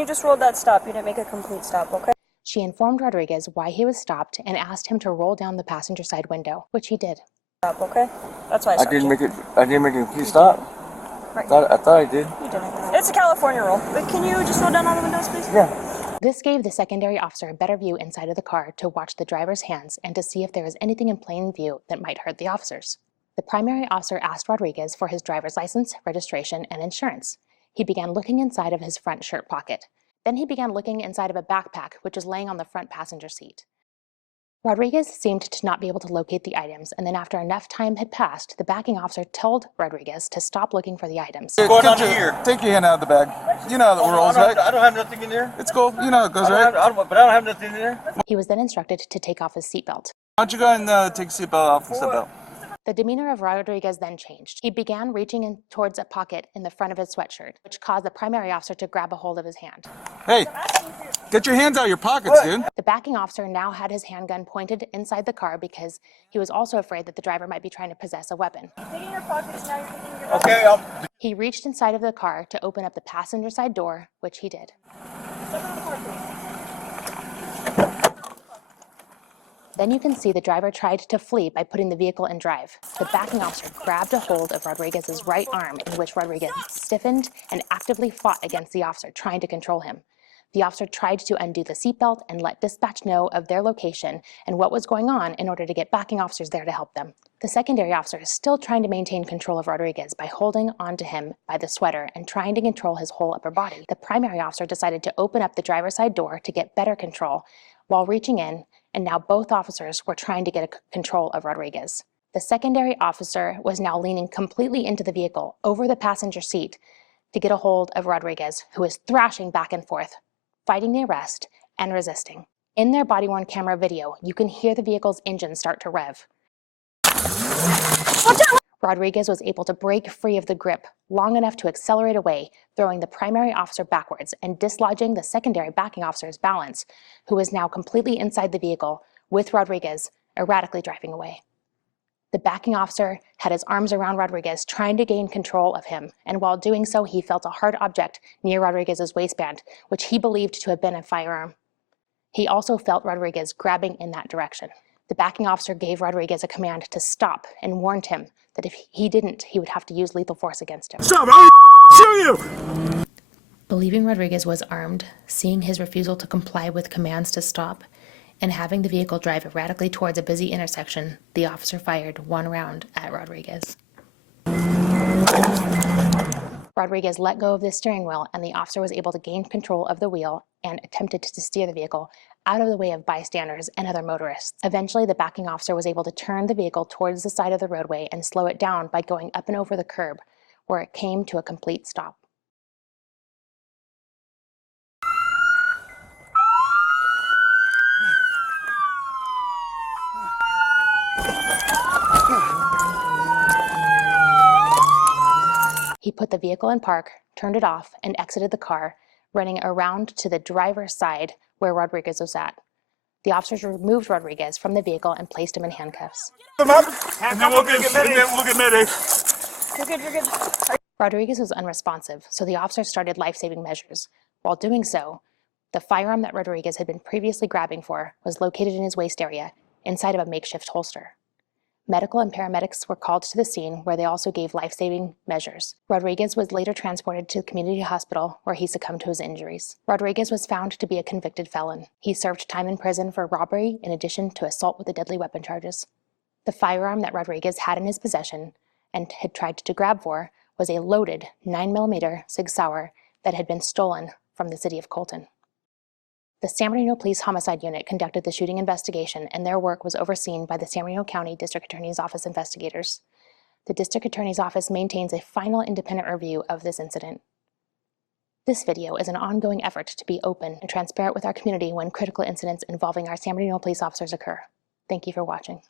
you just roll that stop? You didn't make a complete stop, okay? She informed Rodriguez why he was stopped and asked him to roll down the passenger side window, which he did. Stop, okay? That's why I didn't make it. I didn't make a complete stop. Right. I thought I did. You didn't. It's a California rule. But can you just roll down all the windows, please? Yeah. This gave the secondary officer a better view inside of the car to watch the driver's hands and to see if there was anything in plain view that might hurt the officers. The primary officer asked Rodriguez for his driver's license, registration, and insurance. He began looking inside of his front shirt pocket. Then he began looking inside of a backpack, which was laying on the front passenger seat. Rodriguez seemed to not be able to locate the items, and then after enough time had passed, the backing officer told Rodriguez to stop looking for the items. What's going on here? Take your hand out of the bag. You know how the rules, right? I don't have nothing in there. It's cool. You know how it goes, right? But I don't have nothing in there. He was then instructed to take off his seatbelt. Why don't you go ahead and take your seatbelt off and step out? The demeanor of Rodriguez then changed. He began reaching in towards a pocket in the front of his sweatshirt, which caused the primary officer to grab a hold of his hand. Hey, get your hands out of your pockets, dude. The backing officer now had his handgun pointed inside the car because he was also afraid that the driver might be trying to possess a weapon. Taking your pockets now, you're taking your Okay. He reached inside of the car to open up the passenger side door, which he did. Then you can see the driver tried to flee by putting the vehicle in drive. The backing officer grabbed a hold of Rodriguez's right arm, in which Rodriguez stiffened and actively fought against the officer, trying to control him. The officer tried to undo the seatbelt and let dispatch know of their location and what was going on in order to get backing officers there to help them. The secondary officer is still trying to maintain control of Rodriguez by holding onto him by the sweater and trying to control his whole upper body. The primary officer decided to open up the driver's side door to get better control while reaching in, and now both officers were trying to get control of Rodriguez. The secondary officer was now leaning completely into the vehicle over the passenger seat to get a hold of Rodriguez, who was thrashing back and forth, fighting the arrest and resisting. In their body-worn camera video, you can hear the vehicle's engine start to rev. Rodriguez was able to break free of the grip long enough to accelerate away, throwing the primary officer backwards and dislodging the secondary backing officer's balance, who was now completely inside the vehicle with Rodriguez erratically driving away. The backing officer had his arms around Rodriguez, trying to gain control of him, and while doing so, he felt a hard object near Rodriguez's waistband, which he believed to have been a firearm. He also felt Rodriguez grabbing in that direction. The backing officer gave Rodriguez a command to stop and warned him that if he didn't, he would have to use lethal force against him. Stop! I'll shoot you! Believing Rodriguez was armed, seeing his refusal to comply with commands to stop, and having the vehicle drive erratically towards a busy intersection, the officer fired one round at Rodriguez. Rodriguez let go of the steering wheel, and the officer was able to gain control of the wheel and attempted to steer the vehicle out of the way of bystanders and other motorists. Eventually, the backing officer was able to turn the vehicle towards the side of the roadway and slow it down by going up and over the curb, where it came to a complete stop. He put the vehicle in park, turned it off, and exited the car, running around to the driver's side where Rodriguez was at. The officers removed Rodriguez from the vehicle and placed him in handcuffs. And then we'll get medic. You're good, you're good. Rodriguez was unresponsive, so the officers started life-saving measures. While doing so, the firearm that Rodriguez had been previously grabbing for was located in his waist area, inside of a makeshift holster. Medical and paramedics were called to the scene, where they also gave life-saving measures. Rodriguez was later transported to the community hospital, where he succumbed to his injuries. Rodriguez was found to be a convicted felon. He served time in prison for robbery in addition to assault with a deadly weapon charges. The firearm that Rodriguez had in his possession and had tried to grab for was a loaded 9mm Sig Sauer that had been stolen from the city of Colton. The San Bernardino Police Homicide Unit conducted the shooting investigation, and their work was overseen by the San Bernardino County District Attorney's Office investigators. The District Attorney's Office maintains a final independent review of this incident. This video is an ongoing effort to be open and transparent with our community when critical incidents involving our San Bernardino police officers occur. Thank you for watching.